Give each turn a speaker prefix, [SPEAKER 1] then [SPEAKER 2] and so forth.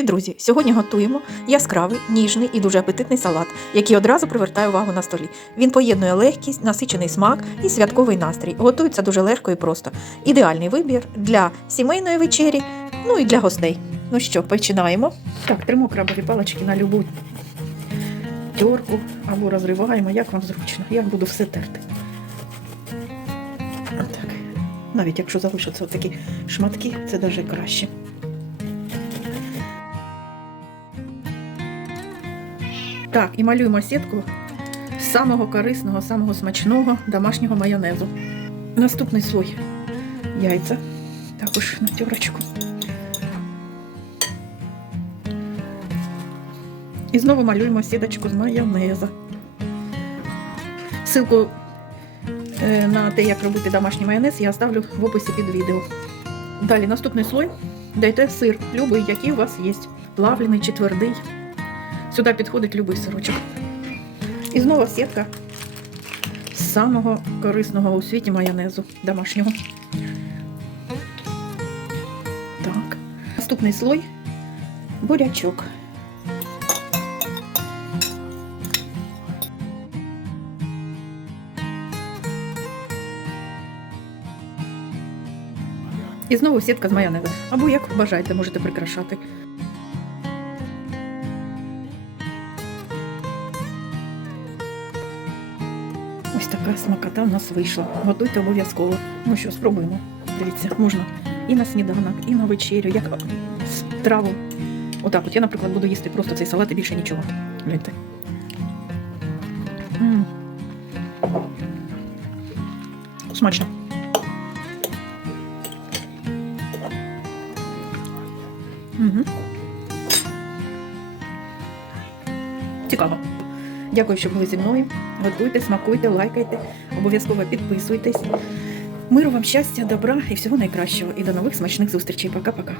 [SPEAKER 1] Привіт, друзі! Сьогодні готуємо яскравий, ніжний і дуже апетитний салат, який одразу привертає увагу на столі. Він поєднує легкість, насичений смак і святковий настрій. Готується дуже легко і просто. Ідеальний вибір для сімейної вечері, ну і для гостей. Ну що, починаємо. Так, тримо крабові палички на любу терку або розриваємо, як вам зручно. Я буду все терти. Так. Навіть якщо залишаться такі шматки, це навіть краще. Так, і малюємо сітку з самого корисного, самого смачного домашнього майонезу. Наступний слой яйця. Також на терочку. І знову малюємо сіточку з майонеза. Ссылку е, на те, як робити домашній майонез, я оставлю в описі під відео. Далі наступний слой. Дайте сир, любий, який у вас є. Плавлений чи твердий. Сюди підходить любий сирочок. І знову сітка з самого корисного у світі майонезу домашнього. Так. Наступний слой бурячок. І знову сітка з майонезу. Або як бажаєте, можете прикрашати. Ось така смакота у нас вийшла. Готуйте обов'язково. Ну що, спробуємо. Дивіться, можна і на сніданок, і на вечерю, як страву. Отак, от я, наприклад, буду їсти просто цей салат і більше нічого. Гляньте. Смачно. Угу. Цікаво. Дякую, що були зі мною. Готуйте, смакуйте, лайкайте, обов'язково підписуйтесь. Миру вам щастя, добра і всього найкращого. І до нових смачних зустрічей. Пока-пока.